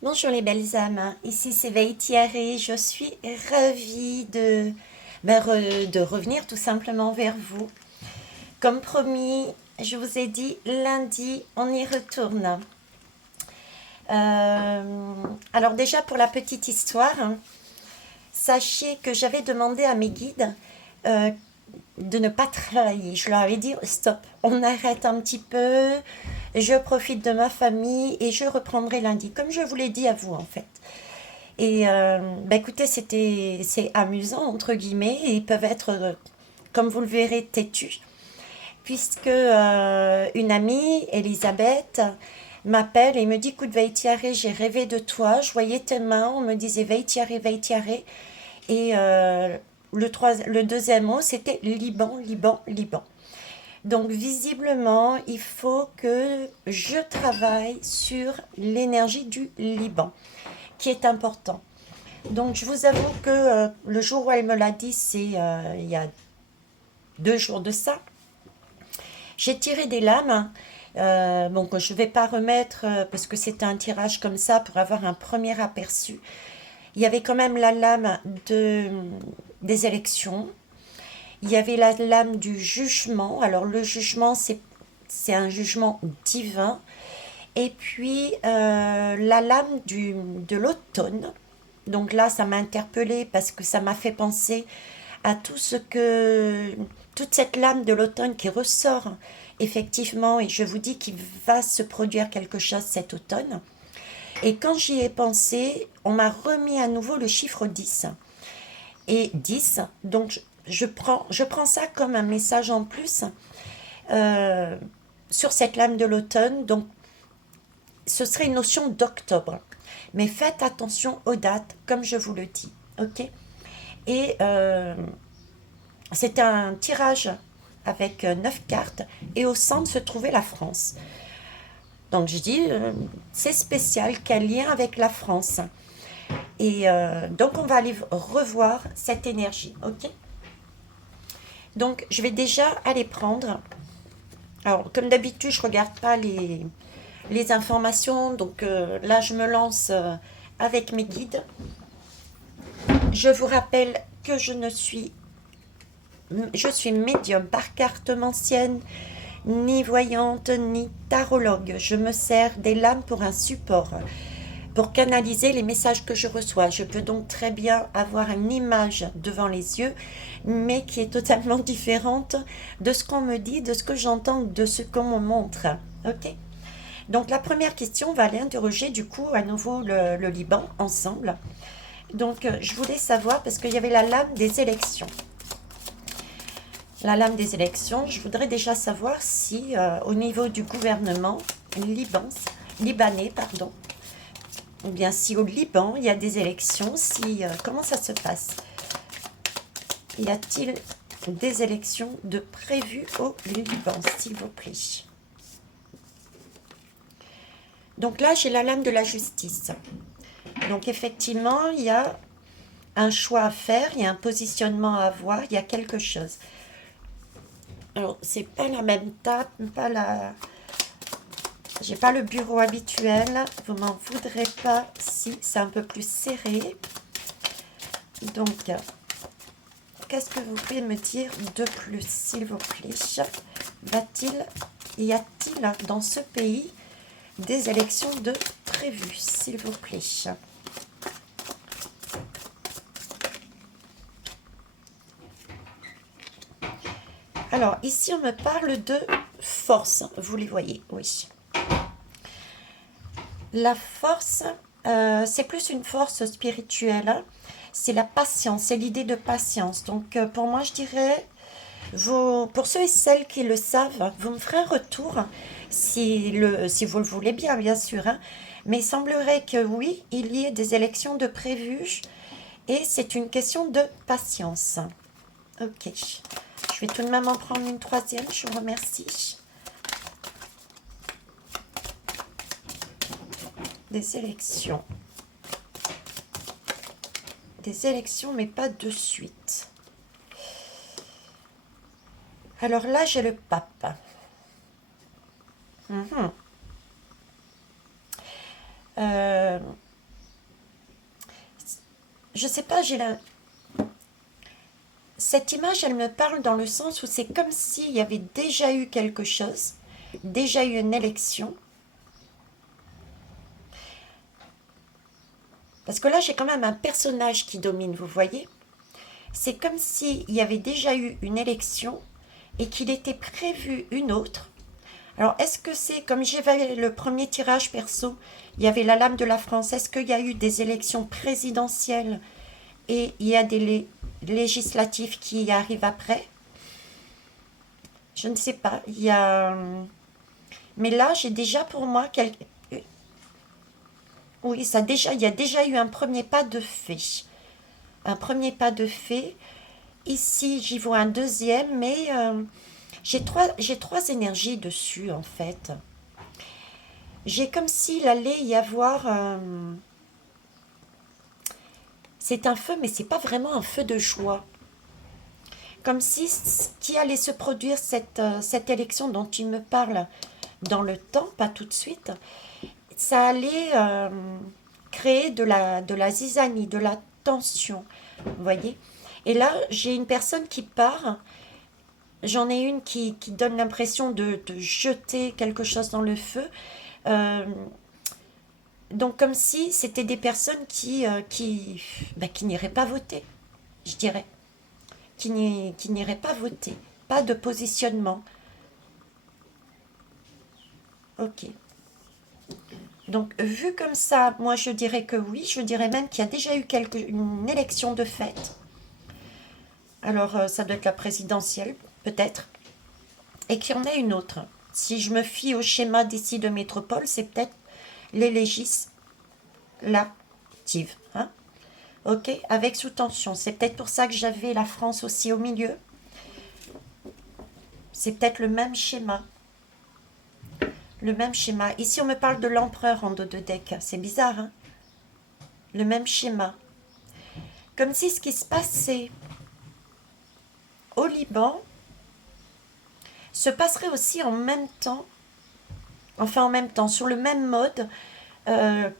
Bonjour les belles âmes, ici c'est Veitiaré, je suis ravie de revenir tout simplement vers vous. Comme promis, je vous ai dit lundi, on y retourne. Alors déjà pour la petite histoire, sachez que j'avais demandé à mes guides euh, de ne pas travailler. Je leur avais dit stop, on arrête un petit peu, je profite de ma famille et je reprendrai lundi, comme je vous l'ai dit à vous en fait. Et bah écoutez, c'est amusant, entre guillemets, et ils peuvent être, comme vous le verrez, têtus, puisque une amie, Elisabeth, m'appelle et me dit, écoute, Veitiaré, j'ai rêvé de toi, je voyais tes mains, on me disait Veitiaré, Veitiaré, et le deuxième mot, c'était Liban, Liban, Liban. Donc visiblement, il faut que je travaille sur l'énergie du Liban, qui est important. Donc je vous avoue que le jour où elle me l'a dit, c'est il y a 2 jours de ça. J'ai tiré des lames. Bon, que je ne vais pas remettre parce que c'était un tirage comme ça pour avoir un premier aperçu. Il y avait quand même la lame des élections. Il y avait la lame du jugement. Alors le jugement, c'est un jugement divin. Et puis la lame de l'automne. Donc là, ça m'a interpellée parce que ça m'a fait penser à toute cette lame de l'automne qui ressort effectivement, et je vous dis qu'il va se produire quelque chose cet automne. Et quand j'y ai pensé, on m'a remis à nouveau le chiffre 10. Et 10, donc je prends ça comme un message en plus euh, sur cette lame de l'automne. Donc ce serait une notion d'octobre. Mais faites attention aux dates, comme je vous le dis. Ok. Et c'était un tirage avec 9 cartes et au centre se trouvait la France. Donc je dis, c'est spécial, quel lien avec la France. Et donc on va aller revoir cette énergie, ok. Donc je vais déjà aller prendre. Alors comme d'habitude, je ne regarde pas les informations, donc là je me lance avec mes guides. Je vous rappelle que je suis médium par carte ancienne, ni voyante, ni tarologue. Je me sers des lames pour un support, pour canaliser les messages que je reçois. Je peux donc très bien avoir une image devant les yeux, mais qui est totalement différente de ce qu'on me dit, de ce que j'entends, de ce qu'on me montre. Ok. Donc la première question, on va aller interroger du coup à nouveau le Liban ensemble. Donc je voulais savoir, parce qu'il y avait la lame des élections. La lame des élections, je voudrais déjà savoir si au niveau du gouvernement libanais, pardon, ou bien si au Liban il y a des élections, comment ça se passe? Y a-t-il des élections de prévues au Liban, s'il vous plaît? Donc là, j'ai la lame de la justice. Donc effectivement, il y a un choix à faire, il y a un positionnement à avoir, il y a quelque chose. Alors, c'est pas la même table, j'ai pas le bureau habituel. Vous m'en voudrez pas si c'est un peu plus serré. Donc, qu'est-ce que vous pouvez me dire de plus, s'il vous plaît? Y a-t-il dans ce pays des élections de prévues, s'il vous plaît? Alors, ici, on me parle de force. Vous les voyez, oui. La force, c'est plus une force spirituelle. C'est la patience, c'est l'idée de patience. Donc, pour moi, je dirais, pour ceux et celles qui le savent, vous me ferez un retour, si vous le voulez bien, bien sûr. Hein. Mais il semblerait que oui, il y ait des élections de prévues et c'est une question de patience. Ok. Je vais tout de même en prendre une troisième, je vous remercie. Des élections. Des élections, mais pas de suite. Alors là, j'ai le pape. Mhm. Euh, je sais pas, cette image, elle me parle dans le sens où c'est comme s'il y avait déjà eu quelque chose, déjà eu une élection. Parce que là, j'ai quand même un personnage qui domine, vous voyez. C'est comme s'il y avait déjà eu une élection et qu'il était prévu une autre. Alors, est-ce que c'est, comme j'avais le premier tirage perso, il y avait la lame de la France, est-ce qu'il y a eu des élections présidentielles et il y a des législatives qui arrivent après? Je ne sais pas. Il y a... Mais là, j'ai déjà pour moi... Oui, il y a déjà eu un premier pas de fait. Un premier pas de fait. Ici, j'y vois un deuxième, mais j'ai trois énergies dessus, en fait. J'ai comme s'il allait y avoir... c'est un feu, mais c'est pas vraiment un feu de joie. Comme si ce qui allait se produire, cette élection dont tu me parles dans le temps, pas tout de suite, ça allait créer de la zizanie, de la tension, vous voyez. Et là, j'ai une personne qui part, j'en ai une qui donne l'impression de jeter quelque chose dans le feu. Euh, donc comme si c'était des personnes qui n'iraient pas voter, je dirais, qui n'iraient pas voter, pas de positionnement. Ok. Donc, vu comme ça, moi je dirais que oui, je dirais même qu'il y a déjà eu une élection de fait. Alors, ça doit être la présidentielle, peut-être. Et qu'il y en a une autre. Si je me fie au schéma d'ici de métropole, c'est peut-être les législatives. Hein, ok, avec sous tension. C'est peut-être pour ça que j'avais la France aussi au milieu. C'est peut-être le même schéma. Le même schéma. Ici, on me parle de l'empereur en dos de deck. C'est bizarre, hein? Le même schéma. Comme si ce qui se passait au Liban se passerait aussi en même temps, enfin en même temps, sur le même mode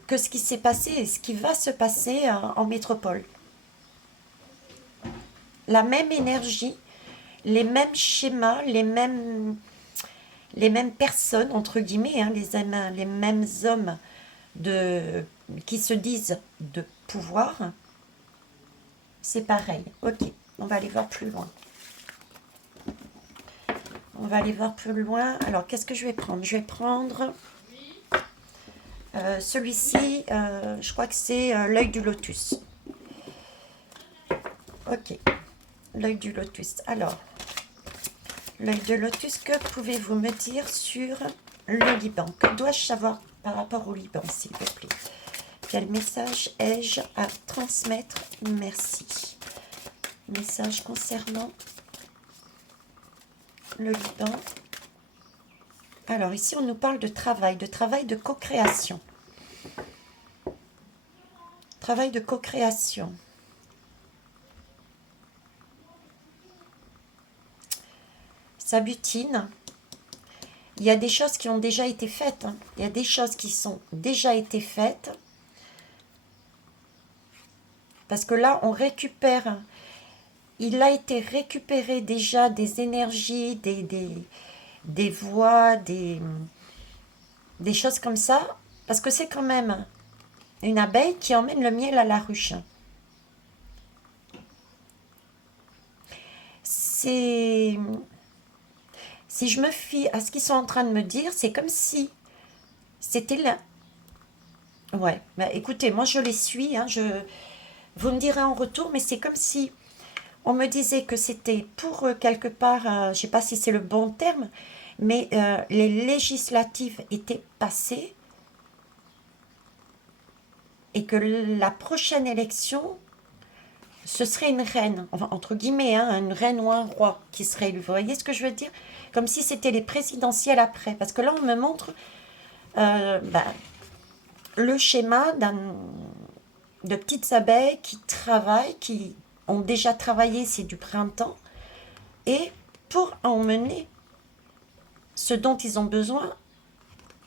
que ce qui s'est passé et ce qui va se passer en métropole. La même énergie, les mêmes schémas, les mêmes personnes, entre guillemets, hein, les mêmes hommes qui se disent de pouvoir. C'est pareil. Ok, on va aller voir plus loin. On va aller voir plus loin. Alors, qu'est-ce que je vais prendre? Je vais prendre celui-ci. Je crois que c'est l'œil du lotus. Ok, l'œil du lotus. Alors, l'œil de lotus, que pouvez-vous me dire sur le Liban? Que dois-je savoir par rapport au Liban, s'il vous plaît? Quel message ai-je à transmettre? Merci. Message concernant le Liban. Alors ici, on nous parle de travail de co-création. Travail de co-création. Ça butine. Il y a des choses qui ont déjà été faites. Hein. Il y a des choses qui sont déjà été faites. Parce que là, on récupère... Il a été récupéré déjà des énergies, des voix, des choses comme ça. Parce que c'est quand même une abeille qui emmène le miel à la ruche. C'est... Si je me fie à ce qu'ils sont en train de me dire, c'est comme si c'était là. Ouais, bah écoutez, moi je les suis, hein, vous me direz en retour, mais c'est comme si on me disait que c'était pour quelque part, je ne sais pas si c'est le bon terme, mais les législatives étaient passées et que la prochaine élection, ce serait une reine, enfin, entre guillemets, hein, une reine ou un roi qui serait élu. Vous voyez ce que je veux dire? Comme si c'était les présidentielles après. Parce que là, on me montre le schéma de petites abeilles qui travaillent, qui ont déjà travaillé, c'est du printemps, et pour emmener ce dont ils ont besoin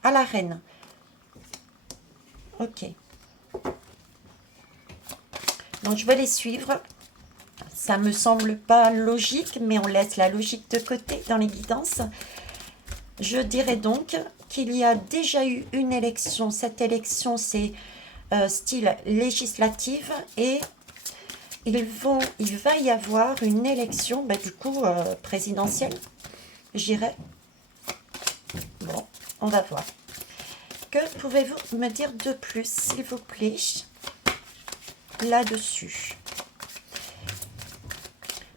à la reine. Ok. Donc Donc, je vais les suivre. Ça me semble pas logique, mais on laisse la logique de côté dans les guidances. Je dirais donc qu'il y a déjà eu une élection. Cette élection, c'est style législative et il va y avoir une élection, du coup, présidentielle, j'irais. Bon, on va voir. Que pouvez-vous me dire de plus, s'il vous plaît, là-dessus?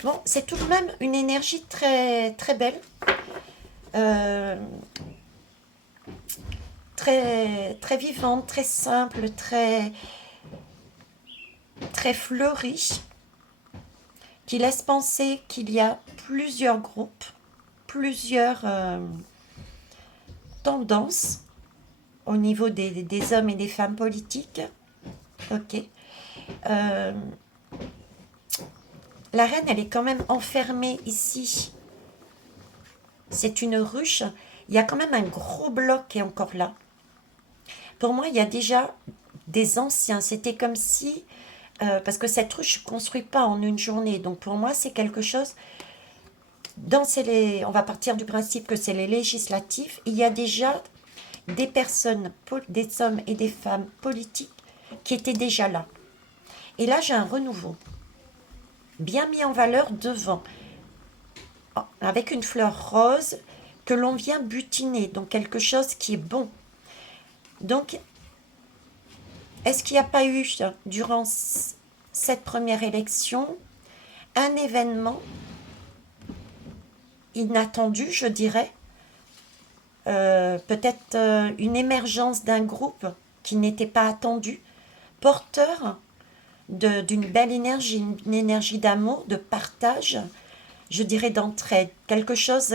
Bon, c'est tout de même une énergie très, très belle. Très, très vivante, très simple, très, très fleurie, qui laisse penser qu'il y a plusieurs groupes, plusieurs tendances au niveau des hommes et des femmes politiques. Ok. La reine, elle est quand même enfermée ici. C'est une ruche. Il y a quand même un gros bloc qui est encore là. Pour moi, il y a déjà des anciens. C'était comme si... parce que cette ruche ne se construit pas en une journée. Donc pour moi, c'est quelque chose... on va partir du principe que c'est les législatifs. Il y a déjà des personnes, des hommes et des femmes politiques qui étaient déjà là. Et là, j'ai un renouveau. Bien mis en valeur devant. Avec une fleur rose que l'on vient butiner. Donc quelque chose qui est bon. Donc, est-ce qu'il n'y a pas eu, durant cette première élection, un événement inattendu, je dirais, peut-être une émergence d'un groupe qui n'était pas attendu, porteur d'une belle énergie, une énergie d'amour, de partage, je dirais d'entraide, quelque chose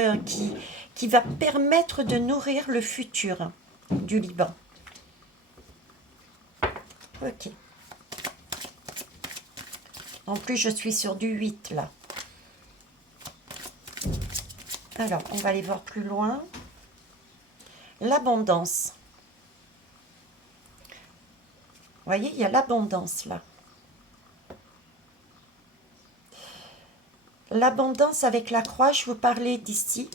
qui va permettre de nourrir le futur du Liban. Ok. En plus, je suis sur du 8 là. Alors, on va aller voir plus loin. L'abondance. Vous voyez, il y a l'abondance là. L'abondance avec la croix, je vous parlais d'ici.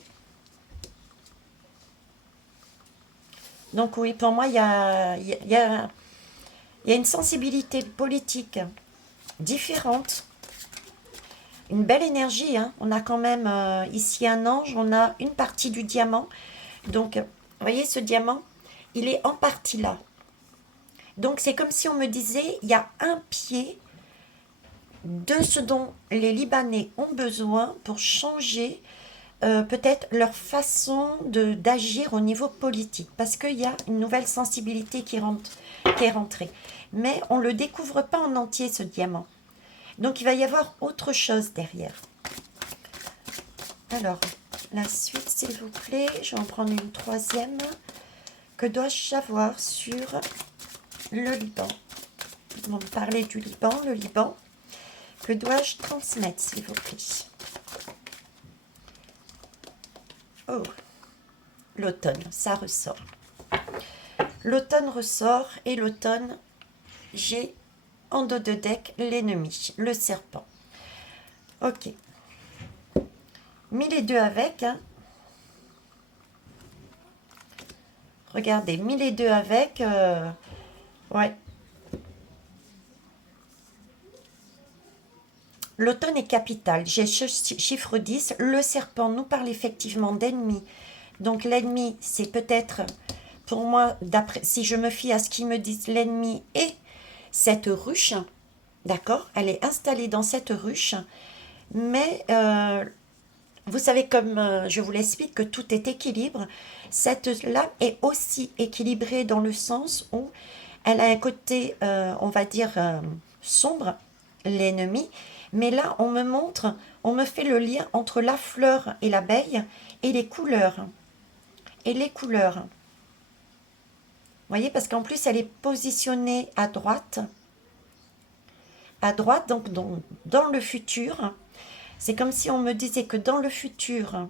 Donc oui, pour moi, il y a une sensibilité politique différente. Une belle énergie, hein. On a quand même ici un ange, on a une partie du diamant. Donc, vous voyez ce diamant, il est en partie là. Donc, c'est comme si on me disait, il y a un pied de ce dont les Libanais ont besoin pour changer peut-être leur façon d'agir au niveau politique. Parce qu'il y a une nouvelle sensibilité qui est rentrée. Mais on ne le découvre pas en entier, ce diamant. Donc, il va y avoir autre chose derrière. Alors, la suite, s'il vous plaît. Je vais en prendre une troisième. Que dois-je savoir sur le Liban? On va me parler du Liban, le Liban. Que dois-je transmettre, s'il vous plaît? Oh, l'automne, ça ressort. L'automne ressort et l'automne, j'ai en dos de deck l'ennemi, le serpent. Ok. Mis les deux avec. Hein. Regardez, mis les deux avec. Ouais. L'automne est capital. J'ai chiffre 10. Le serpent nous parle effectivement d'ennemi. Donc l'ennemi, c'est peut-être, pour moi, si je me fie à ce qu'ils me disent, l'ennemi est cette ruche. D'accord? Elle est installée dans cette ruche. Mais vous savez, comme je vous l'explique, que tout est équilibre. Cette lame est aussi équilibrée dans le sens où elle a un côté, on va dire, sombre, l'ennemi. Mais là, on me montre, on me fait le lien entre la fleur et l'abeille et les couleurs. Et les couleurs. Vous voyez, parce qu'en plus, elle est positionnée à droite. À droite, donc dans le futur. C'est comme si on me disait que dans le futur,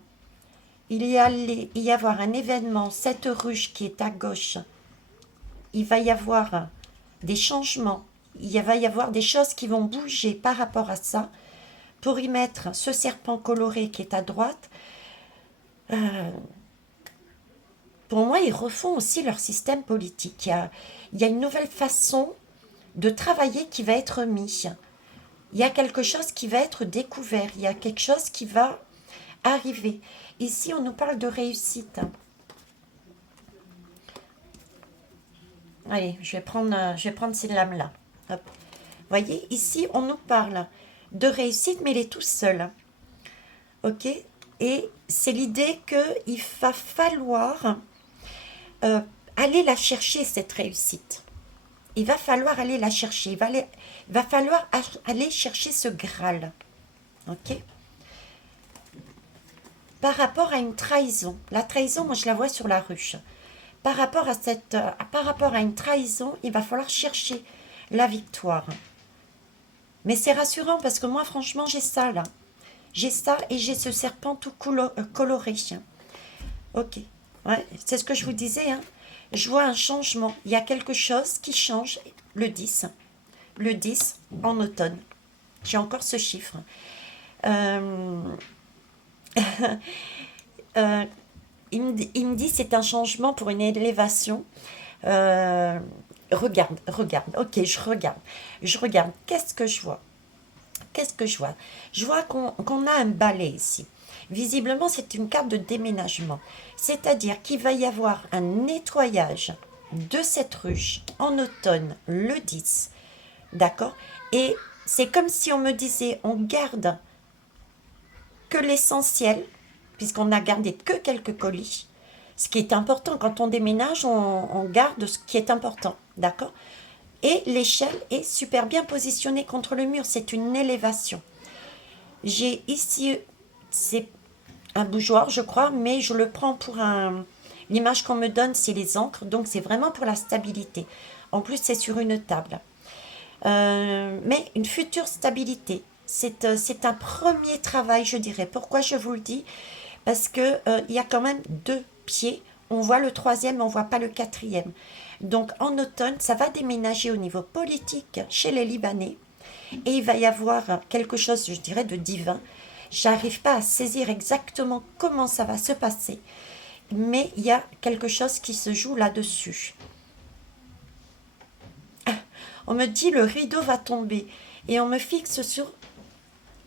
il y allait y avoir un événement, cette ruche qui est à gauche. Il va y avoir des changements il va y avoir des choses qui vont bouger par rapport à ça. Pour y mettre ce serpent coloré qui est à droite, pour moi, ils refont aussi leur système politique. Il y a une nouvelle façon de travailler qui va être mise. Il y a quelque chose qui va être découvert. Il y a quelque chose qui va arriver. Ici, on nous parle de réussite. Allez, je vais prendre ces lames-là. Hop. Vous voyez, ici, on nous parle de réussite, mais il est tout seul. Ok? Et c'est l'idée qu'il va falloir aller la chercher, cette réussite. Il va falloir aller la chercher. Il va falloir aller chercher ce Graal. Ok? Par rapport à une trahison. La trahison, moi, je la vois sur la ruche. Par rapport à une trahison, il va falloir chercher la victoire. Mais c'est rassurant parce que moi, franchement, j'ai ça, là. J'ai ça et j'ai ce serpent tout coloré. Ok. Ouais, c'est ce que je vous disais. Hein. Je vois un changement. Il y a quelque chose qui change. Le 10. Le 10 en automne. J'ai encore ce chiffre. Il me dit c'est un changement pour une élévation. Regarde. Ok, je regarde. Qu'est-ce que je vois? Je vois qu'on a un balai ici. Visiblement, c'est une carte de déménagement. C'est-à-dire qu'il va y avoir un nettoyage de cette ruche en automne, le 10. D'accord? Et c'est comme si on me disait, on garde que l'essentiel, puisqu'on n'a gardé que quelques colis. Ce qui est important, quand on déménage, on garde ce qui est important. D'accord? Et l'échelle est super bien positionnée contre le mur. C'est une élévation. J'ai ici, c'est un bougeoir, je crois, mais je le prends pour un... L'image qu'on me donne, c'est les encres, donc c'est vraiment pour la stabilité. En plus, c'est sur une table. Mais une future stabilité. C'est un premier travail, je dirais. Pourquoi je vous le dis? Parce que il y a quand même 2 pieds. On voit le 3e, mais on ne voit pas le 4e. Donc en automne, ça va déménager au niveau politique chez les Libanais. Et il va y avoir quelque chose, je dirais, de divin. J'arrive pas à saisir exactement comment ça va se passer. Mais il y a quelque chose qui se joue là-dessus. On me dit le rideau va tomber. Et on me fixe sur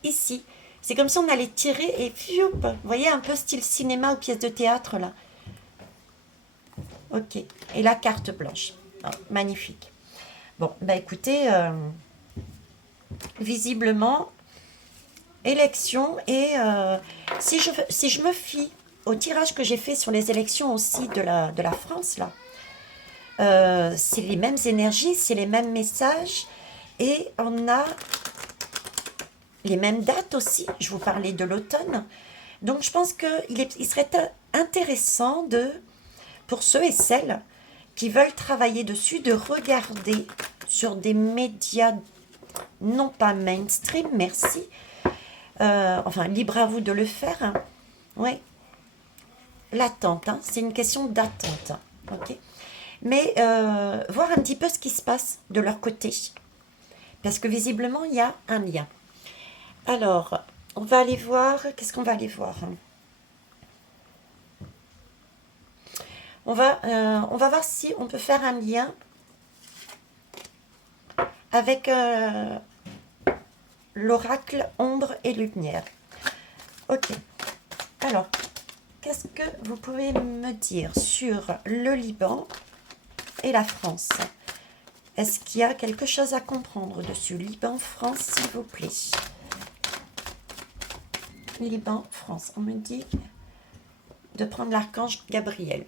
ici. C'est comme si on allait tirer et fioup, vous voyez, un peu style cinéma ou pièce de théâtre là. Ok. Et la carte blanche. Oh, magnifique. Bon, bah écoutez, visiblement, élection et si je me fie au tirage que j'ai fait sur les élections aussi de la France là, c'est les mêmes énergies, c'est les mêmes messages et on a les mêmes dates aussi. Je vous parlais de l'automne. Donc je pense qu'il serait intéressant pour ceux et celles qui veulent travailler dessus, de regarder sur des médias non pas mainstream, merci. Enfin, libre à vous de le faire. Hein. Oui. L'attente, hein, c'est une question d'attente. Ok. Mais voir un petit peu ce qui se passe de leur côté. Parce que visiblement, il y a un lien. Alors, on va aller voir. Qu'est-ce qu'on va aller voir? On va voir si on peut faire un lien avec l'oracle ombre et lumière. Ok. Alors, qu'est-ce que vous pouvez me dire sur le Liban et la France? Est-ce qu'il y a quelque chose à comprendre dessus? Liban, France, s'il vous plaît. Liban, France. On me dit de prendre l'archange Gabriel.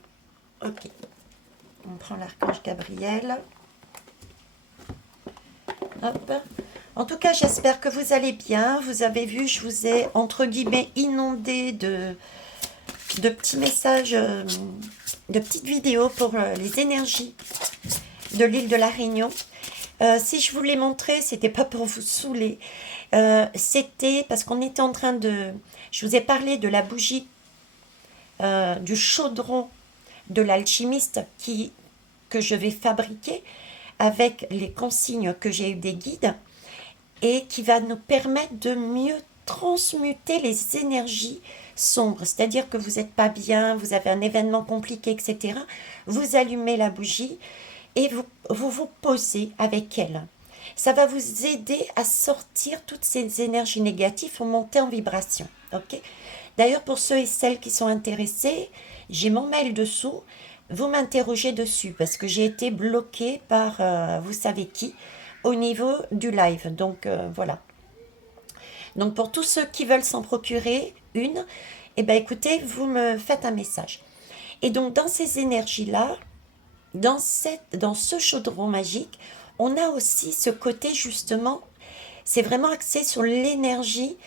Ok. On prend l'archange Gabriel. Hop. En tout cas, j'espère que vous allez bien. Vous avez vu, je vous ai, entre guillemets, inondé de petits messages, de petites vidéos pour les énergies de l'île de la Réunion. Si je vous l'ai montré, c'était pas pour vous saouler. C'était parce qu'on était en train de... Je vous ai parlé de la bougie, du chaudron de l'alchimiste que je vais fabriquer avec les consignes que j'ai eues des guides et qui va nous permettre de mieux transmuter les énergies sombres. C'est-à-dire que vous n'êtes pas bien, vous avez un événement compliqué, etc. Vous allumez la bougie et vous posez avec elle. Ça va vous aider à sortir toutes ces énergies négatives pour monter en vibration. Ok. D'ailleurs, pour ceux et celles qui sont intéressés, j'ai mon mail dessous. Vous m'interrogez dessus parce que j'ai été bloquée par vous savez qui au niveau du live. Donc voilà. Donc pour tous ceux qui veulent s'en procurer une, eh ben écoutez, vous me faites un message. Et donc dans ces énergies-là, dans ce chaudron magique, on a aussi ce côté justement, c'est vraiment axé sur l'énergie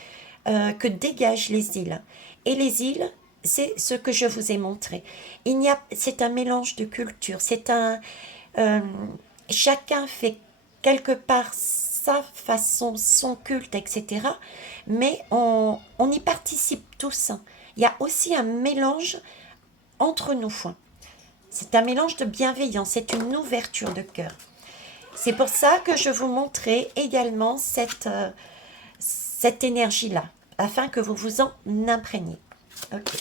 que dégagent les îles. Et les îles, c'est ce que je vous ai montré. C'est un mélange de cultures, euh, chacun fait quelque part sa façon, son culte, etc. Mais on y participe tous. Il y a aussi un mélange entre nous. C'est un mélange de bienveillance, c'est une ouverture de cœur. C'est pour ça que je vous montrais également cette énergie-là, afin que vous vous en imprégniez. Ok.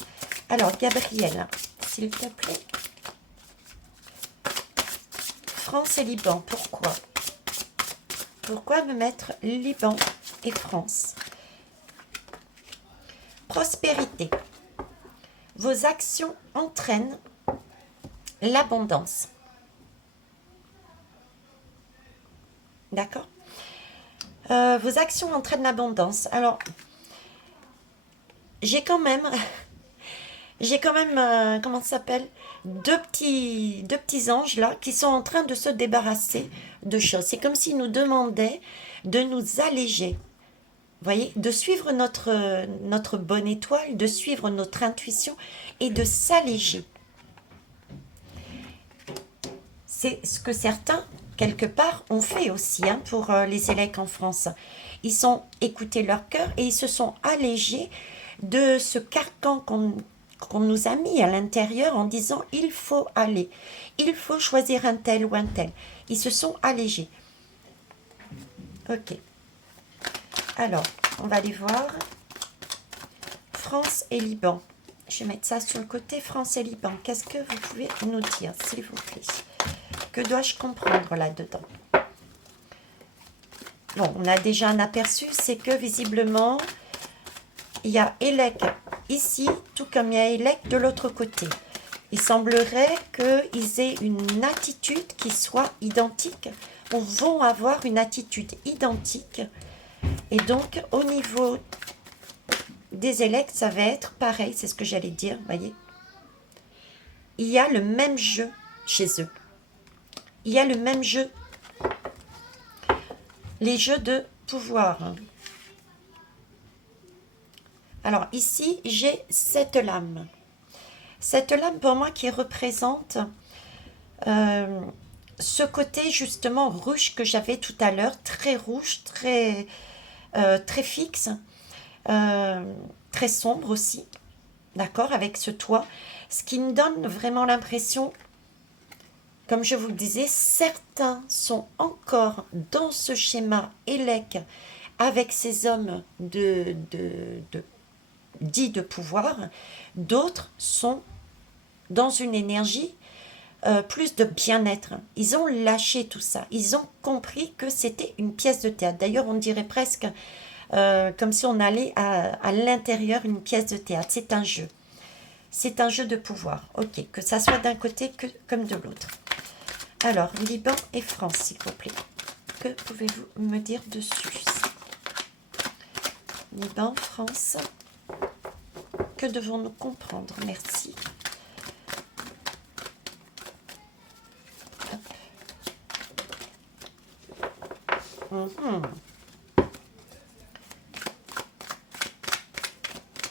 Alors, Gabriel, s'il te plaît. France et Liban, pourquoi? Pourquoi me mettre Liban et France? Prospérité. Vos actions entraînent l'abondance. D'accord? Vos actions entraînent l'abondance. Alors, j'ai quand même, comment ça s'appelle? Deux petits anges là qui sont en train de se débarrasser de choses. C'est comme s'ils nous demandaient de nous alléger. Vous voyez, de suivre notre bonne étoile, de suivre notre intuition et de s'alléger. C'est ce que certains, quelque part, ont fait aussi pour les élèves en France. Ils ont écouté leur cœur et ils se sont allégés de ce carcan qu'on nous a mis à l'intérieur en disant « il faut aller, il faut choisir un tel ou un tel ». Ils se sont allégés. Ok. Alors, on va aller voir. France et Liban. Je vais mettre ça sur le côté. France et Liban. Qu'est-ce que vous pouvez nous dire, s'il vous plaît? Que dois-je comprendre là-dedans? Bon, on a déjà un aperçu. C'est que visiblement, il y a Elec ici, tout comme il y a Elec de l'autre côté. Il semblerait qu'ils aient une attitude qui soit identique. Ou vont avoir une attitude identique. Et donc, au niveau des élects, ça va être pareil, c'est ce que j'allais dire, voyez. Il y a le même jeu chez eux. Il y a le même jeu. Les jeux de pouvoir. Alors, ici, j'ai cette lame. Cette lame, pour moi, qui représente ce côté, justement, rouge que j'avais tout à l'heure, très rouge, très fixe, très sombre aussi, d'accord, avec ce toit, ce qui me donne vraiment l'impression, comme je vous le disais, certains sont encore dans ce schéma élec avec ces hommes dits de pouvoir, d'autres sont dans une énergie plus de bien-être. Ils ont lâché tout ça, ils ont compris que c'était une pièce de théâtre. D'ailleurs, on dirait presque comme si on allait à l'intérieur d'une pièce de théâtre. C'est un jeu. C'est un jeu de pouvoir. Ok, que ça soit d'un côté comme de l'autre. Alors, Liban et France, s'il vous plaît. Que pouvez-vous me dire dessus? Liban, France. Que devons-nous comprendre? Merci.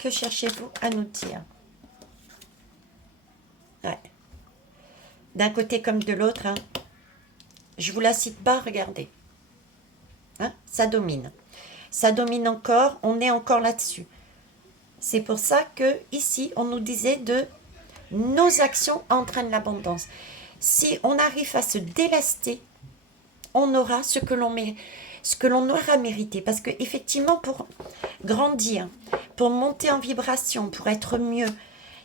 Que cherchez-vous à nous dire? Ouais. D'un côté comme de l'autre, hein. Je vous la cite pas, regardez. Hein, ça domine. Ça domine encore, on est encore là-dessus. C'est pour ça que ici, on nous disait de nos actions entraînent l'abondance. Si on arrive à se délester on aura ce que l'on aura mérité. Parce que effectivement, pour grandir, pour monter en vibration, pour être mieux,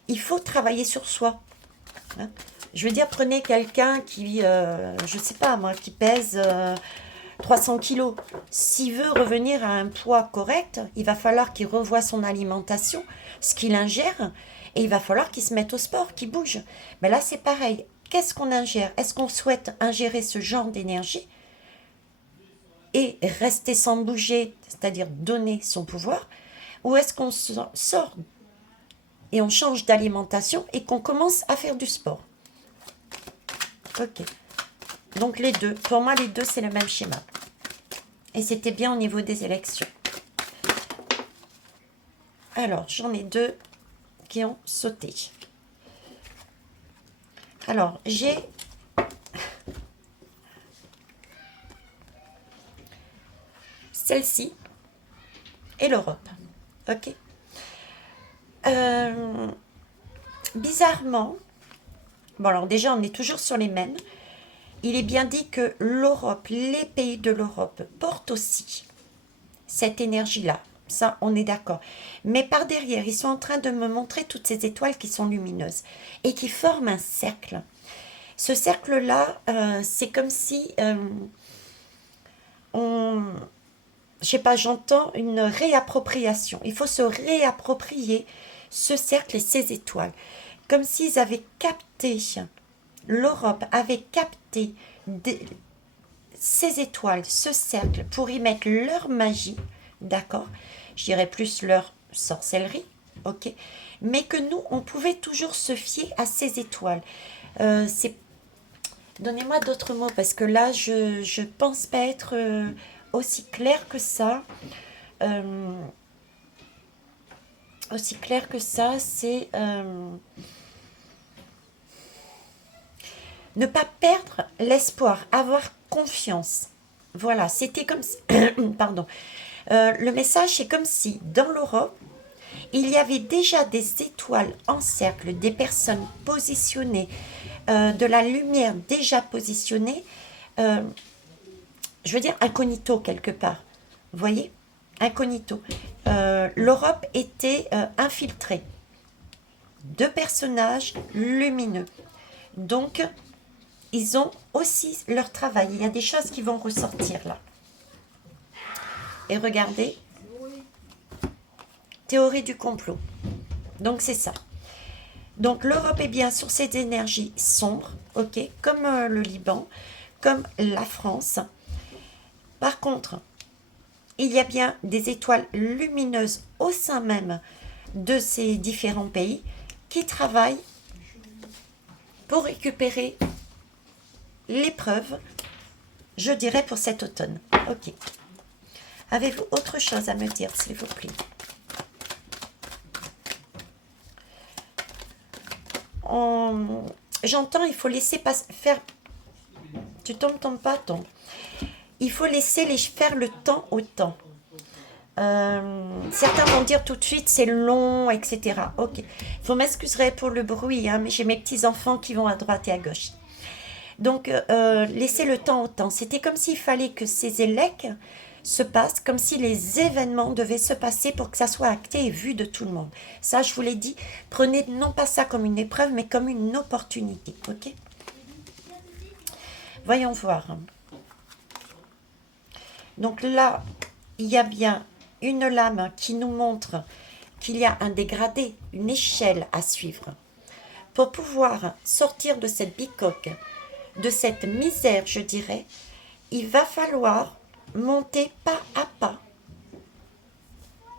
il faut travailler sur soi. Hein. Je veux dire, prenez quelqu'un qui, je sais pas moi, qui pèse 300 kilos. S'il veut revenir à un poids correct, il va falloir qu'il revoie son alimentation, ce qu'il ingère, et il va falloir qu'il se mette au sport, qu'il bouge. Mais là, c'est pareil. Qu'est-ce qu'on ingère? Est-ce qu'on souhaite ingérer ce genre d'énergie et rester sans bouger, c'est-à-dire donner son pouvoir, ou est-ce qu'on sort et on change d'alimentation et qu'on commence à faire du sport? Ok. Donc les deux, pour moi les deux c'est le même schéma. Et c'était bien au niveau des élections. Alors j'en ai deux qui ont sauté. Alors j'ai celle-ci et l'Europe. Ok. Bizarrement, bon alors déjà on est toujours sur les mêmes. Il est bien dit que l'Europe, les pays de l'Europe portent aussi cette énergie-là. Ça, on est d'accord. Mais par derrière, ils sont en train de me montrer toutes ces étoiles qui sont lumineuses et qui forment un cercle. Ce cercle-là, c'est comme si je sais pas, j'entends une réappropriation. Il faut se réapproprier ce cercle et ces étoiles. Comme s'ils avaient capté, l'Europe avait capté ces étoiles, ce cercle, pour y mettre leur magie, d'accord? Je dirais plus leur sorcellerie, ok? Mais que nous, on pouvait toujours se fier à ces étoiles. Donnez-moi d'autres mots, parce que là, je pense pas être aussi clair que ça. Aussi clair que ça, c'est ne pas perdre l'espoir, avoir confiance. Voilà, c'était comme si, pardon, le message c'est comme si dans l'Europe, il y avait déjà des étoiles en cercle, des personnes positionnées, de la lumière déjà positionnée, je veux dire incognito quelque part, vous voyez, incognito. L'Europe était infiltrée de personnages lumineux. Donc, ils ont aussi leur travail. Il y a des choses qui vont ressortir là. Et regardez, théorie du complot. Donc, c'est ça. Donc, l'Europe est bien sur cette énergie sombre, ok, comme le Liban, comme la France. Par contre, il y a bien des étoiles lumineuses au sein même de ces différents pays qui travaillent pour récupérer l'épreuve, je dirais, pour cet automne. Ok. Avez-vous autre chose à me dire, s'il vous plaît? J'entends, il faut laisser faire... Tu tombes pas, tombe. Il faut laisser faire le temps au temps. Certains vont dire tout de suite c'est long, etc. Ok. Vous m'excuserez pour le bruit, hein, mais j'ai mes petits-enfants qui vont à droite et à gauche. Donc, laissez le temps au temps. C'était comme s'il fallait que ces élecs se passent, comme si les événements devaient se passer pour que ça soit acté et vu de tout le monde. Ça, je vous l'ai dit, prenez non pas ça comme une épreuve, mais comme une opportunité. Ok? Voyons voir. Donc là, il y a bien une lame qui nous montre qu'il y a un dégradé, une échelle à suivre. Pour pouvoir sortir de cette bicoque, de cette misère, je dirais, il va falloir monter pas à pas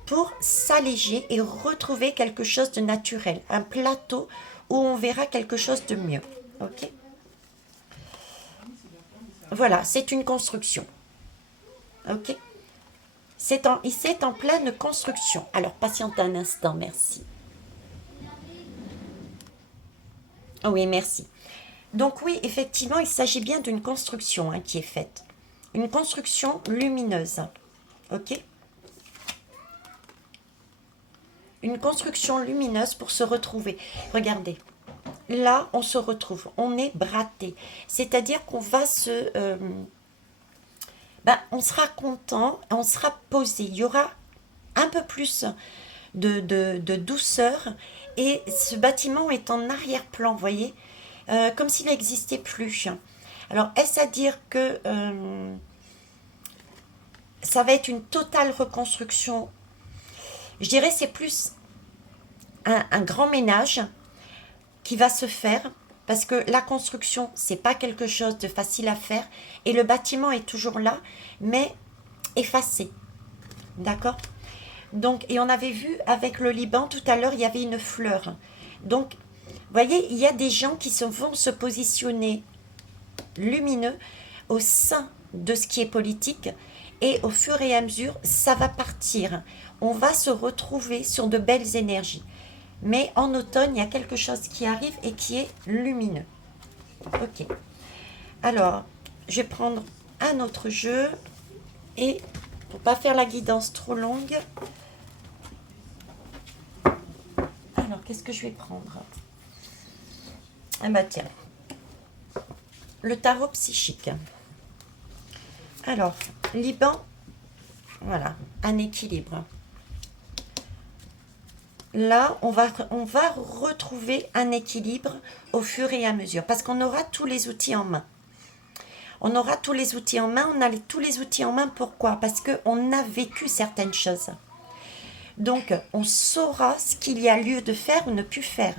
pour s'alléger et retrouver quelque chose de naturel, un plateau où on verra quelque chose de mieux. Ok? Voilà, c'est une construction. Ok? C'est en pleine construction. Alors, patiente un instant, merci. Oui, merci. Donc oui, effectivement, il s'agit bien d'une construction qui est faite. Une construction lumineuse. Ok? Une construction lumineuse pour se retrouver. Regardez. Là, on se retrouve. On est bratté. C'est-à-dire qu'on va se... ben, on sera content, on sera posé. Il y aura un peu plus de douceur et ce bâtiment est en arrière-plan, vous voyez, comme s'il n'existait plus. Alors, est-ce à dire que ça va être une totale reconstruction? Je dirais c'est plus un grand ménage qui va se faire parce que la construction, c'est pas quelque chose de facile à faire et le bâtiment est toujours là, mais effacé. D'accord? Donc, et on avait vu avec le Liban tout à l'heure, il y avait une fleur. Donc, vous voyez, il y a des gens qui vont se positionner lumineux au sein de ce qui est politique et au fur et à mesure, ça va partir. On va se retrouver sur de belles énergies. Mais en automne, il y a quelque chose qui arrive et qui est lumineux. Ok. Alors, je vais prendre un autre jeu et pour pas faire la guidance trop longue. Alors, qu'est-ce que je vais prendre? Ah bah tiens, le tarot psychique. Alors, Liban, voilà, un équilibre. Là, on va retrouver un équilibre au fur et à mesure, parce qu'on aura tous les outils en main. On aura tous les outils en main, on a tous les outils en main, pourquoi? Parce qu'on a vécu certaines choses. Donc, on saura ce qu'il y a lieu de faire ou ne plus faire.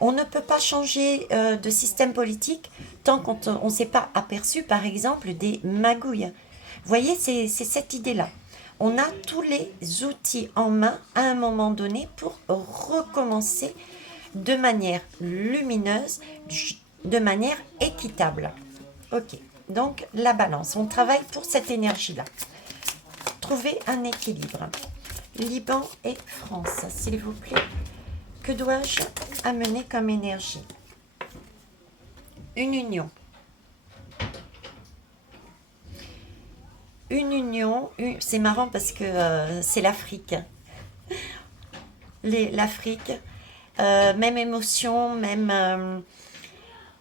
On ne peut pas changer de système politique tant qu'on ne s'est pas aperçu, par exemple, des magouilles. Vous voyez, c'est cette idée-là. On a tous les outils en main à un moment donné pour recommencer de manière lumineuse, de manière équitable. Ok, donc la balance. On travaille pour cette énergie-là. Trouver un équilibre. Liban et France, s'il vous plaît. Que dois-je amener comme énergie? Une union. Une union, c'est marrant parce que c'est l'Afrique. L'Afrique, même émotion, même...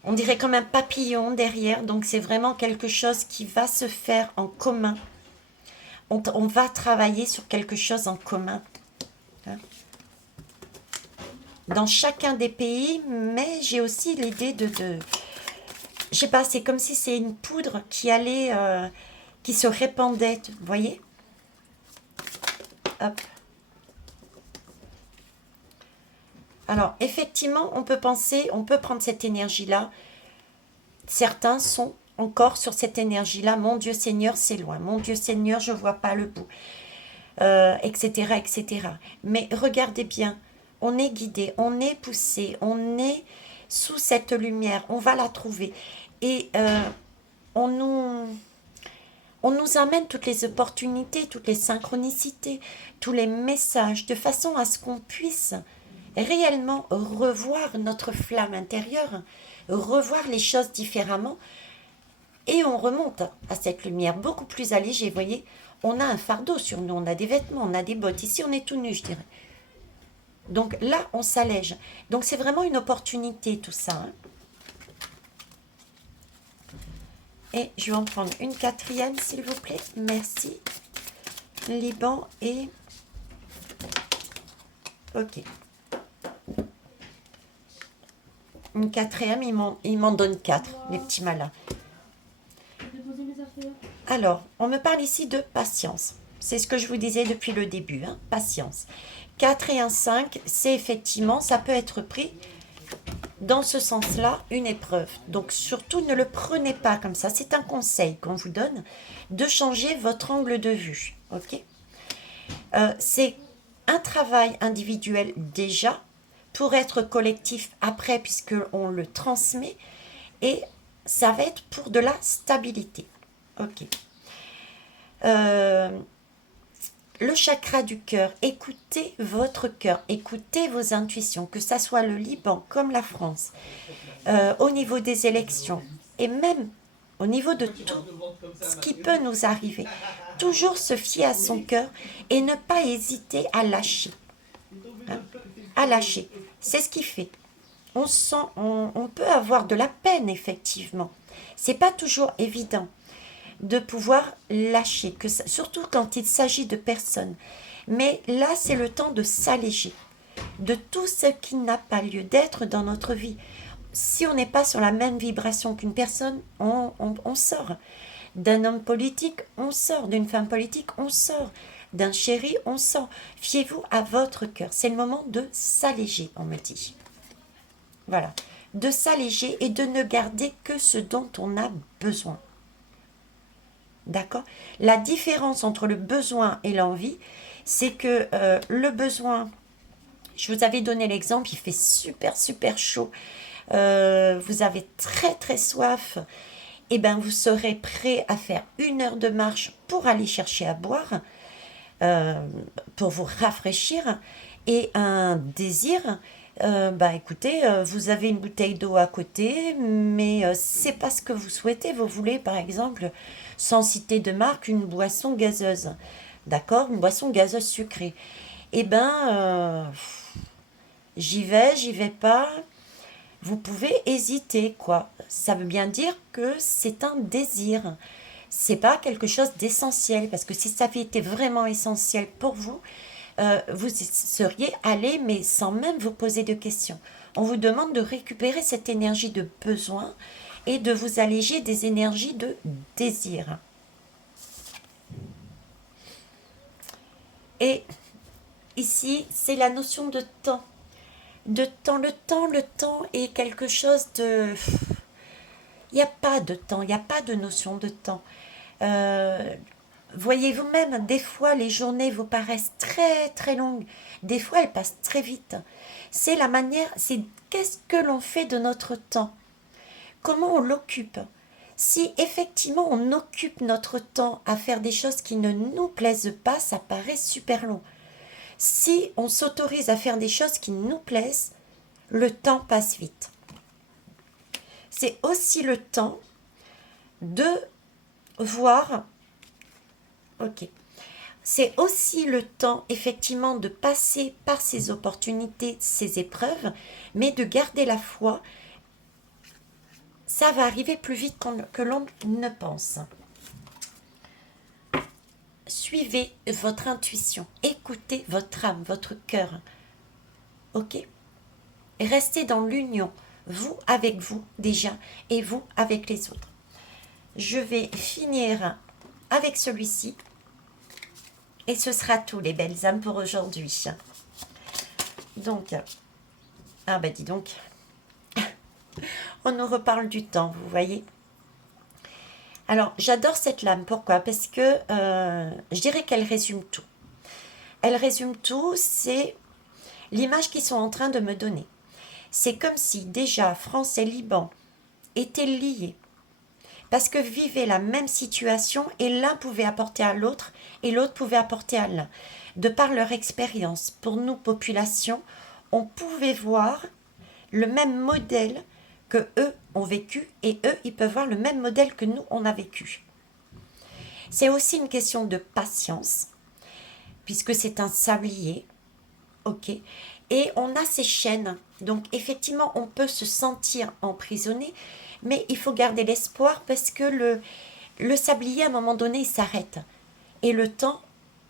on dirait comme un papillon derrière, donc c'est vraiment quelque chose qui va se faire en commun. On va travailler sur quelque chose en commun. Hein? Dans chacun des pays, mais j'ai aussi l'idée je sais pas, c'est comme si c'est une poudre qui allait, qui se répandait, vous voyez? Hop. Alors, effectivement, on peut penser, on peut prendre cette énergie-là. Certains sont encore sur cette énergie-là. Mon Dieu Seigneur, c'est loin. Mon Dieu Seigneur, je vois pas le bout. Etc., etc. Mais regardez bien, on est guidé, on est poussé, on est sous cette lumière, on va la trouver. Et on nous amène toutes les opportunités, toutes les synchronicités, tous les messages, de façon à ce qu'on puisse réellement revoir notre flamme intérieure, revoir les choses différemment, et on remonte à cette lumière beaucoup plus allégée. Vous voyez, on a un fardeau sur nous, on a des vêtements, on a des bottes. Ici, on est tout nu, je dirais. Donc là, on s'allège. Donc c'est vraiment une opportunité, tout ça. Hein. Et je vais en prendre une quatrième, s'il vous plaît. Merci. Liban et... Ok. Une quatrième, ils m'en donnent 4, les petits malins. Alors, on me parle ici de patience. C'est ce que je vous disais depuis le début, hein, patience. 4 et un 5, c'est effectivement, ça peut être pris dans ce sens-là, une épreuve. Donc, surtout, ne le prenez pas comme ça. C'est un conseil qu'on vous donne de changer votre angle de vue. Ok? C'est un travail individuel déjà, pour être collectif après, puisqu'on le transmet, et ça va être pour de la stabilité. Ok. Le chakra du cœur, écoutez votre cœur, écoutez vos intuitions, que ça soit le Liban comme la France, au niveau des élections, et même au niveau de tout ce qui peut nous arriver. Toujours se fier à son cœur et ne pas hésiter à lâcher. Hein, à lâcher. C'est ce qui fait. On peut avoir de la peine, effectivement. C'est pas toujours évident. de pouvoir lâcher, surtout quand il s'agit de personnes. Mais là, c'est le temps de s'alléger de tout ce qui n'a pas lieu d'être dans notre vie. Si on n'est pas sur la même vibration qu'une personne, on sort. D'un homme politique, on sort. D'une femme politique, on sort. D'un chéri, on sort. Fiez-vous à votre cœur. C'est le moment de s'alléger, on me dit. Voilà. De s'alléger et de ne garder que ce dont on a besoin. D'accord? La différence entre le besoin et l'envie, c'est que le besoin, je vous avais donné l'exemple, il fait super super chaud, vous avez très très soif, et bien vous serez prêt à faire 1 heure de marche pour aller chercher à boire, pour vous rafraîchir, et un désir, bah écoutez, vous avez une bouteille d'eau à côté, mais c'est pas ce que vous souhaitez. Vous voulez par exemple, sans citer de marque, une boisson gazeuse, d'accord, une boisson gazeuse sucrée. Eh ben, j'y vais pas. Vous pouvez hésiter, quoi. Ça veut bien dire que c'est un désir. C'est pas quelque chose d'essentiel, parce que si ça avait été vraiment essentiel pour vous, vous y seriez allé, mais sans même vous poser de questions. On vous demande de récupérer cette énergie de besoin et de vous alléger des énergies de désir. Et ici, c'est la notion de temps. De temps, le temps est quelque chose de... Il n'y a pas de temps, il n'y a pas de notion de temps. Euh, Voyez vous-même, des fois les journées vous paraissent très très longues, des fois elles passent très vite. C'est la manière, c'est qu'est-ce que l'on fait de notre temps, comment on l'occupe. Si effectivement on occupe notre temps à faire des choses qui ne nous plaisent pas, ça paraît super long. Si on s'autorise à faire des choses qui nous plaisent, le temps passe vite. C'est aussi le temps de voir, ok, c'est aussi le temps effectivement de passer par ces opportunités, ces épreuves, mais de garder la foi. Ça va arriver plus vite que l'on ne pense. Suivez votre intuition, écoutez votre âme, votre cœur, ok? Restez dans l'union, vous avec vous déjà, et vous avec les autres. Je vais finir avec celui-ci. Et ce sera tout, les belles âmes, pour aujourd'hui. Donc, ah bah dis donc, on nous reparle du temps, vous voyez. Alors, j'adore cette lame. Pourquoi? Parce que je dirais qu'elle résume tout. Elle résume tout, c'est l'image qu'ils sont en train de me donner. C'est comme si déjà France et Liban étaient liés, parce que vivaient la même situation et l'un pouvait apporter à l'autre et l'autre pouvait apporter à l'un. De par leur expérience, pour nous, population, on pouvait voir le même modèle que eux ont vécu et eux, ils peuvent voir le même modèle que nous, on a vécu. C'est aussi une question de patience, puisque c'est un sablier, ok, et on a ces chaînes. Donc effectivement, on peut se sentir emprisonné, mais il faut garder l'espoir parce que le sablier, à un moment donné, il s'arrête. Et le temps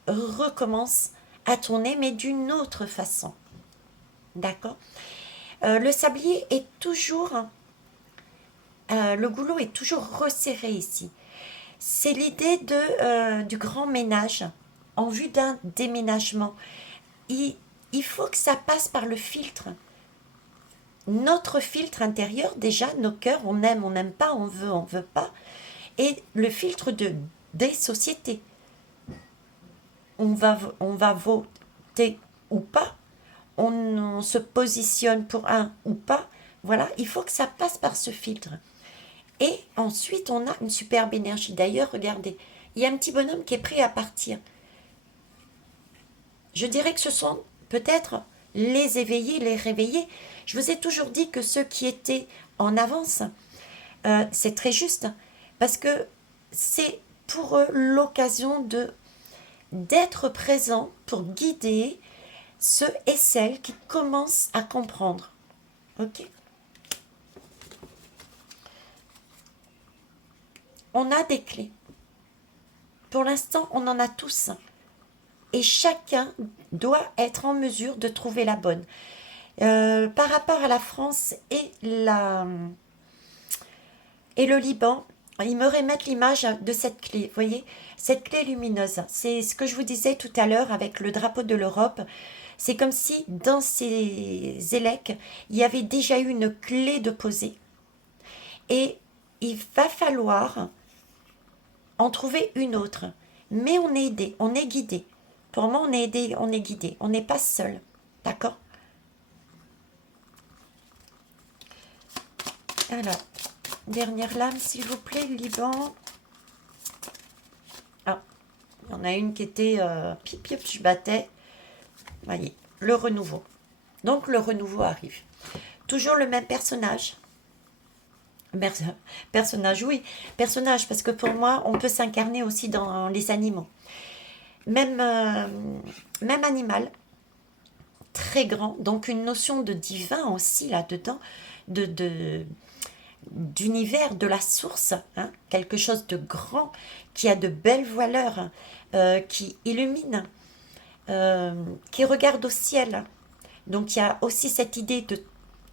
recommence à tourner, mais d'une autre façon. D'accord? Le sablier est toujours... le goulot est toujours resserré ici. C'est l'idée du grand ménage en vue d'un déménagement. Il faut que ça passe par le filtre. Notre filtre intérieur, déjà, nos cœurs, on n'aime pas, on veut pas. Et le filtre des sociétés. On va voter ou pas. On se positionne pour un ou pas. Voilà, il faut que ça passe par ce filtre. Et ensuite, on a une superbe énergie. D'ailleurs, regardez, il y a un petit bonhomme qui est prêt à partir. Je dirais que ce sont peut-être les éveillés, les réveillés. Je vous ai toujours dit que ceux qui étaient en avance, c'est très juste, parce que c'est pour eux l'occasion d'être présents pour guider ceux et celles qui commencent à comprendre. Ok? On a des clés. Pour l'instant, on en a tous. Et chacun doit être en mesure de trouver la bonne. Par rapport à la France et le Liban, ils me remettent l'image de cette clé, vous voyez, cette clé lumineuse. C'est ce que je vous disais tout à l'heure avec le drapeau de l'Europe. C'est comme si dans ces élèques, il y avait déjà eu une clé de posée. Et il va falloir en trouver une autre. Mais on est aidé, on est guidé. Pour moi, on est aidé, on est guidé. On n'est pas seul. D'accord? Alors, dernière lame, s'il vous plaît, Liban. Ah, il y en a une qui était... pip, pip, je battais. Voyez, le renouveau. Donc, le renouveau arrive. Toujours le même personnage. Personnage, oui. Personnage, parce que pour moi, on peut s'incarner aussi dans les animaux. Même animal, très grand. Donc, une notion de divin aussi là-dedans. D'univers, de la source, hein, quelque chose de grand, qui a de belles valeurs, qui illumine, qui regarde au ciel. Donc il y a aussi cette idée de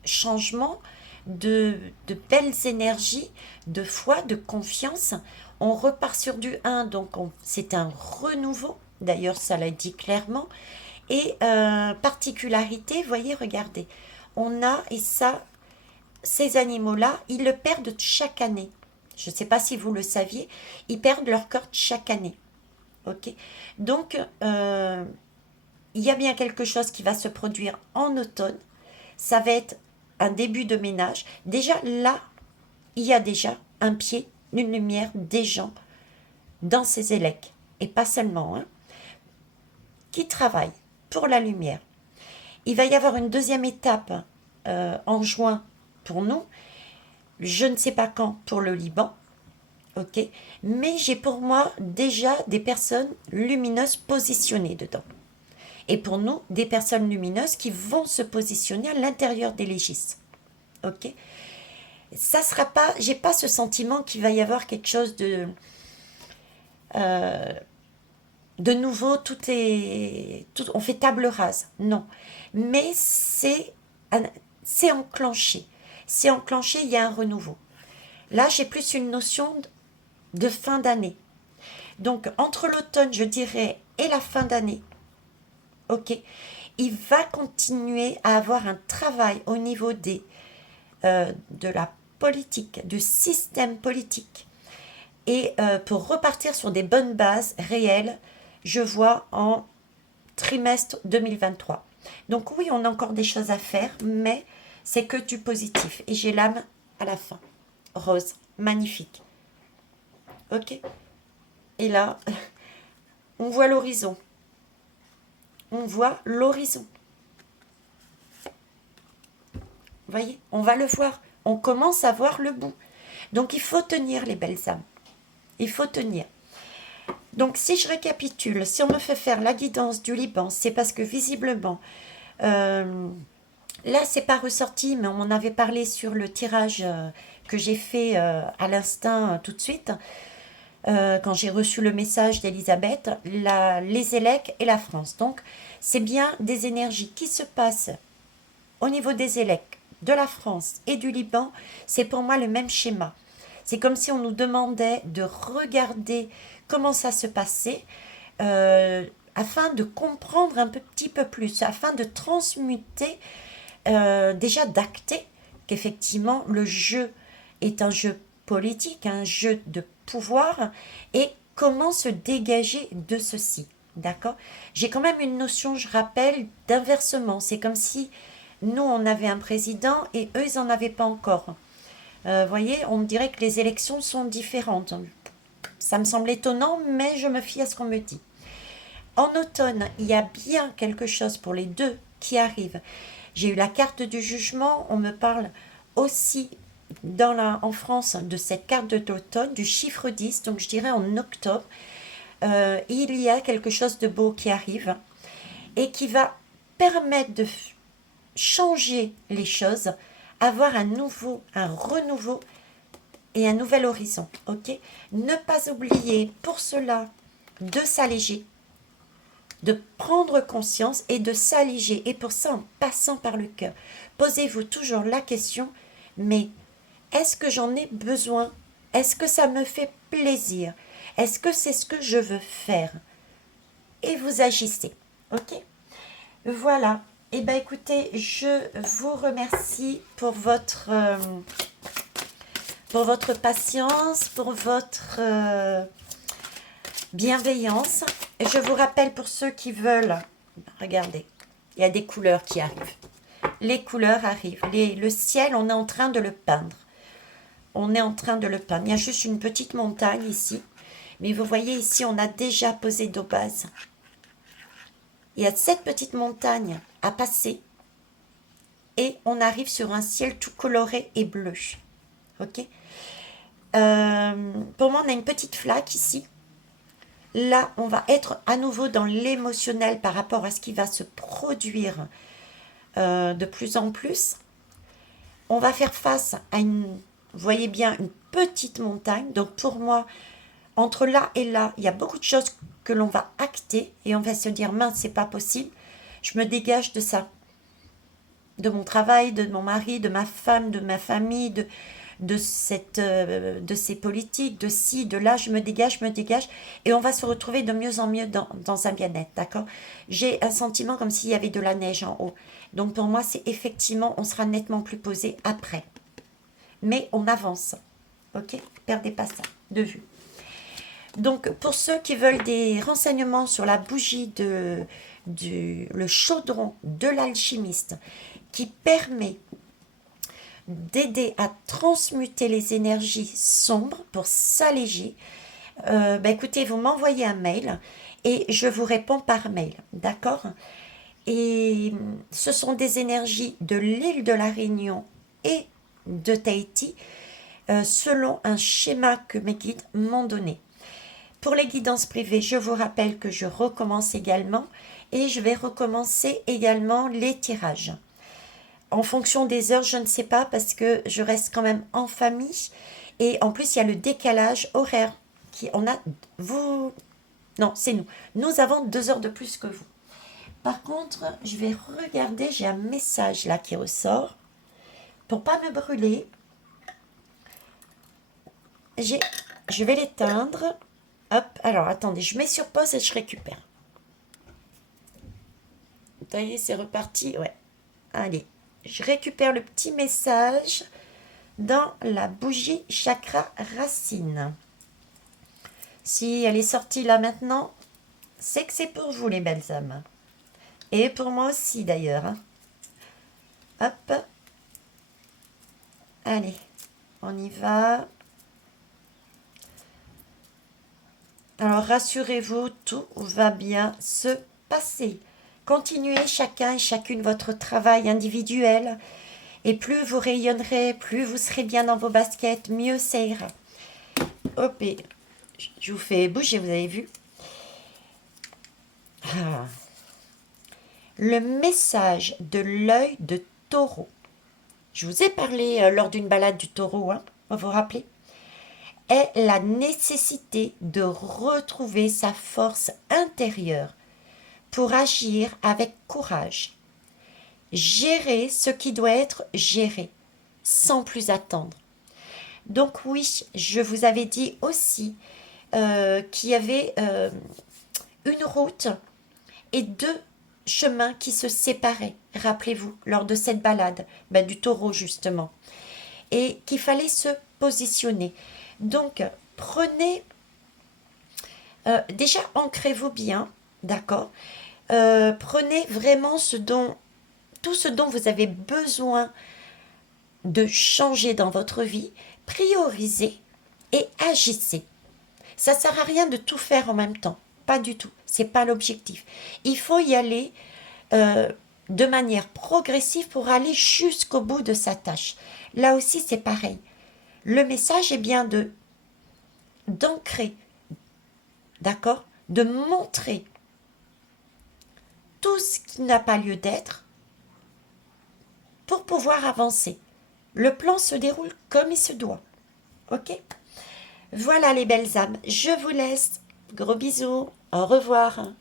changement, de belles énergies, de foi, de confiance. On repart sur du 1, donc c'est un renouveau, d'ailleurs ça l'a dit clairement. Et particularité, voyez, regardez, on a, et ça, ces animaux-là, ils le perdent chaque année. Je ne sais pas si vous le saviez, ils perdent leur corps chaque année. Ok. Donc, il y a bien quelque chose qui va se produire en automne. Ça va être un début de ménage. Déjà, là, il y a déjà un pied, une lumière, des gens dans ces élèques. Et pas seulement, hein, qui travaillent pour la lumière. Il va y avoir une deuxième étape en juin pour nous, je ne sais pas quand pour le Liban, ok, mais j'ai pour moi déjà des personnes lumineuses positionnées dedans. Et pour nous, des personnes lumineuses qui vont se positionner à l'intérieur des légis. Ok. Ça sera pas, j'ai pas ce sentiment qu'il va y avoir quelque chose de nouveau, on fait table rase. Non. Mais c'est enclenché. C'est enclenché, il y a un renouveau. Là, j'ai plus une notion de fin d'année. Donc, entre l'automne, je dirais, et la fin d'année, ok, il va continuer à avoir un travail au niveau de la politique, du système politique. Et pour repartir sur des bonnes bases réelles, je vois en trimestre 2023. Donc oui, on a encore des choses à faire, mais c'est que du positif. Et j'ai l'âme à la fin. Rose, magnifique. Ok. Et là, on voit l'horizon. On voit l'horizon. Vous voyez, on va le voir. On commence à voir le bout. Donc il faut tenir, les belles âmes. Il faut tenir. Donc si je récapitule, si on me fait faire la guidance du Liban, c'est parce que visiblement, là c'est pas ressorti, mais on en avait parlé sur le tirage que j'ai fait à l'instinct tout de suite, quand j'ai reçu le message d'Elisabeth, les élèques et la France. Donc c'est bien des énergies qui se passent au niveau des élèques, de la France et du Liban. C'est pour moi le même schéma. C'est comme si on nous demandait de regarder comment ça se passait, afin de comprendre un petit peu plus, afin de transmuter, déjà d'acter qu'effectivement le jeu est un jeu politique, un jeu de pouvoir, et comment se dégager de ceci. D'accord? J'ai quand même une notion, je rappelle, d'inversement. C'est comme si nous, on avait un président et eux, ils n'en avaient pas encore. Voyez, on me dirait que les élections sont différentes. Ça me semble étonnant, mais je me fie à ce qu'on me dit. En automne, il y a bien quelque chose pour les deux qui arrive. J'ai eu la carte du jugement, on me parle aussi en France de cette carte d'automne, du chiffre 10, donc je dirais en octobre. Il y a quelque chose de beau qui arrive et qui va permettre de changer les choses, avoir un renouveau et un nouvel horizon. Ok, ne pas oublier pour cela de s'alléger, de prendre conscience et de s'alléger. Et pour ça, en passant par le cœur, posez-vous toujours la question, mais est-ce que j'en ai besoin? Est-ce que ça me fait plaisir? Est-ce que c'est ce que je veux faire? Et vous agissez. Ok? Voilà. Eh bien, écoutez, je vous remercie pour votre patience, pour votre bienveillance. Et je vous rappelle pour ceux qui veulent, regardez, il y a des couleurs qui arrivent. Les couleurs arrivent. Le ciel, on est en train de le peindre. On est en train de le peindre. Il y a juste une petite montagne ici. Mais vous voyez ici, on a déjà posé nos bases. Il y a cette petite montagne à passer. Et on arrive sur un ciel tout coloré et bleu. Ok? Pour moi, on a une petite flaque ici. Là, on va être à nouveau dans l'émotionnel par rapport à ce qui va se produire de plus en plus. On va faire face à une, vous voyez bien, une petite montagne. Donc pour moi, entre là et là, il y a beaucoup de choses que l'on va acter et on va se dire, mince, c'est pas possible. Je me dégage de ça, de mon travail, de mon mari, de ma femme, de ma famille, de ces politiques, de ci, de là, je me dégage, et on va se retrouver de mieux en mieux dans un bien-être, d'accord? J'ai un sentiment comme s'il y avait de la neige en haut. Donc pour moi, c'est effectivement, on sera nettement plus posé après. Mais on avance, ok? Perdez pas ça de vue. Donc pour ceux qui veulent des renseignements sur la bougie le chaudron de l'alchimiste, qui permet d'aider à transmuter les énergies sombres pour s'alléger, écoutez, vous m'envoyez un mail et je vous réponds par mail, d'accord? Et ce sont des énergies de l'île de la Réunion et de Tahiti, selon un schéma que mes guides m'ont donné. Pour les guidances privées, je vous rappelle que je recommence également et je vais recommencer également les tirages. En fonction des heures, je ne sais pas parce que je reste quand même en famille. Et en plus, il y a le décalage horaire. Non, c'est nous. Nous avons 2 heures de plus que vous. Par contre, je vais regarder. J'ai un message là qui ressort. Pour pas me brûler, je vais l'éteindre. Hop, alors attendez, je mets sur pause et je récupère. Ça y est, c'est reparti. Ouais. Allez. Je récupère le petit message dans la bougie chakra racine. Si elle est sortie là maintenant, c'est que c'est pour vous les belles âmes. Et pour moi aussi d'ailleurs. Hop. Allez, on y va. Alors rassurez-vous, tout va bien se passer. Continuez chacun et chacune votre travail individuel. Et plus vous rayonnerez, plus vous serez bien dans vos baskets, mieux ça ira. Hop, et je vous fais bouger, vous avez vu. Ah. Le message de l'œil de taureau. Je vous ai parlé lors d'une balade du taureau, hein, vous vous rappelez, est la nécessité de retrouver sa force intérieure pour agir avec courage. Gérer ce qui doit être géré, sans plus attendre. Donc oui, je vous avais dit aussi qu'il y avait une route et 2 chemins qui se séparaient, rappelez-vous, lors de cette balade, du taureau justement, et qu'il fallait se positionner. Donc, prenez, déjà ancrez-vous bien, d'accord? Prenez vraiment tout ce dont vous avez besoin de changer dans votre vie, priorisez et agissez. Ça ne sert à rien de tout faire en même temps, pas du tout, c'est pas l'objectif. Il faut y aller de manière progressive pour aller jusqu'au bout de sa tâche. Là aussi, c'est pareil. Le message est bien d'ancrer, d'accord, de montrer tout ce qui n'a pas lieu d'être pour pouvoir avancer. Le plan se déroule comme il se doit. Ok? Voilà les belles âmes, je vous laisse. Gros bisous. Au revoir.